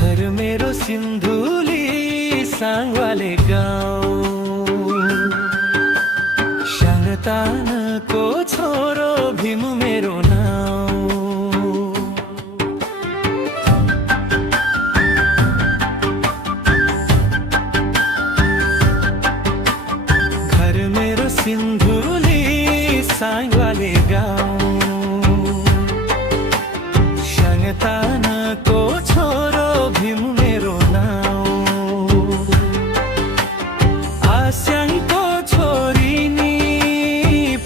घर मेरो सिन्धुली साङ्गवाले गाउँ, सानतानको छोरो भीम मेरो नाउँ। घर मेरो सिन्धुली साङ्गवाले गाउँ, सानतानको छोरो भीम मेरो नाउँ। आस्याङको छोरी नि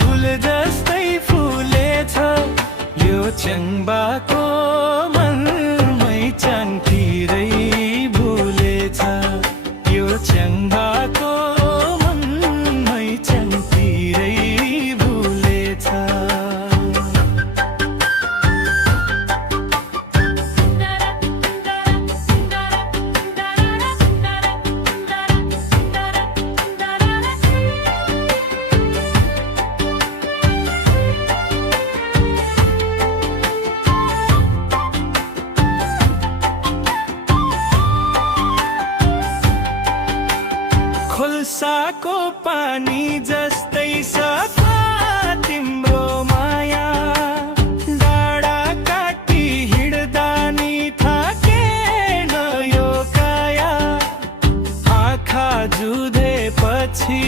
फुल जस्तै फुलेछ, यो च्याङ्बाको मनमै च्याङतिरै भुलेछ, यो च्याङ्बाको मनमै च्याङतिरै भुलेछ। खोल्साको पानी जस्तै सफा तिम्रो माया, डाँडा काटी हिँड्दा नि थाकेन यो काया। आँखा जुधेपछि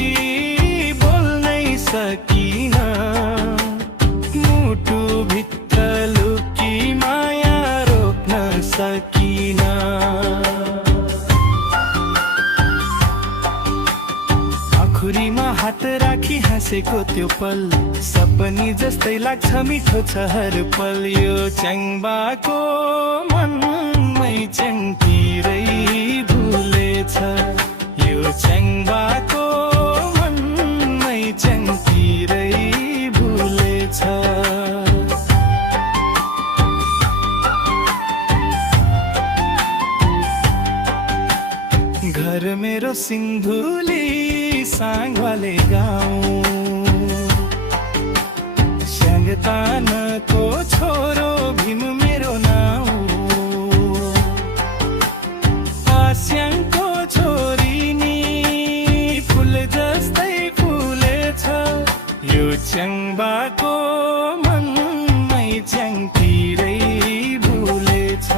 बोल्नै सकिन, मुटु भित्र लुकी माया रोक्न सकिन। खुरीमा हात राखी हाँसेको त्यो पल, सपनी जस्तै लाग्छ मिठो छ हर पल। यो च्याङ्बाको मनमै च्याङतिरै भुलेछ, यो च्याङ्बाको मनमै च्याङतिरै भुलेछ। घर मेरो सिन्धुली साङ्गवाले गाउँ, साङ्गतानको छोरो भीम मेरो नाउँ। आस्याङको छोरी नि फुल जस्तै फुलेछ, यो च्याङ्बाको मनमै च्याङतिरै भुलेछ।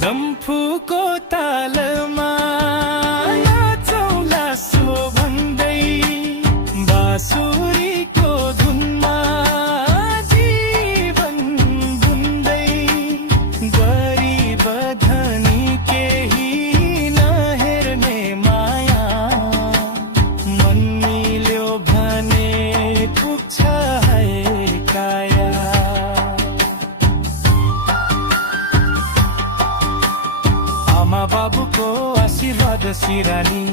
डम्फुको तालमा नाचौँ लासो भन्दै, बाँसुरीको धुनमा जीवन बुन्दै। गरिब धनी केही नहेर्ने माया, मन मिल्यो भने पुग्छ है काया। आमा बाबुको आशीर्वाद सिरानी,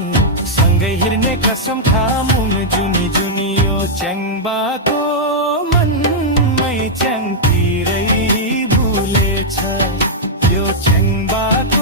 सँगै हिँड्ने कसम खा मुन जुनी जुनी। यो च्याङ्बाको मनमै च्याङतिरै भुलेछ, यो च्याङ्बाको